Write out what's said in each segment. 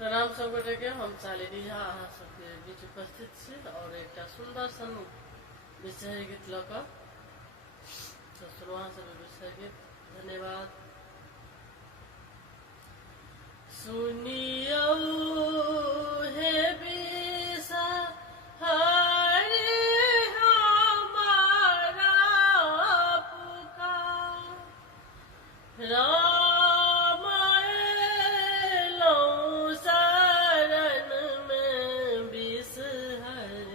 प्रणाम सब गोटे के। हम शालिनी झा अहाँ सबके बीच उपस्थित छी और एक सुंदर सन विषय गीत लक शुरू अहाँ सब विषय गीत। धन्यवाद। सुनियो हे विषा हरे हमारा पुकार, राम एलौं शरण में बिसहर,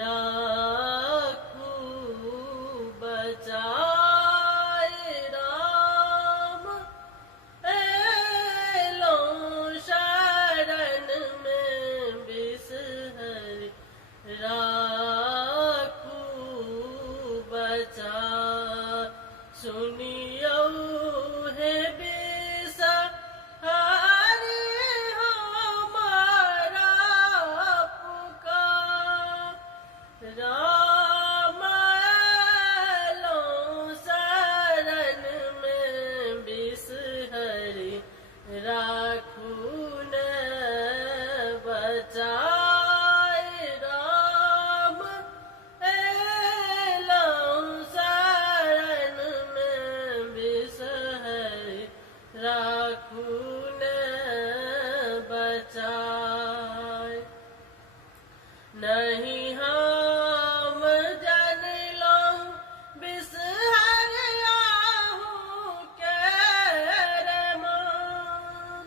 राखू बचाए। राम एलौं शरण में बिसहर, राखू बचाए। सुनियो हे विषा हरे हमारा पुकार, राम एलौं शरण में बिसहर, राखू न बचाए। राम एलौं शरण में बिसहर, राखू न बचाए। नहीं हम जानलहुँ बिसहर आहू के रे मान,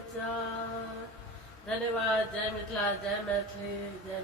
विचार। धन्यवाद। जय मिथिला, जय मैथिली, जय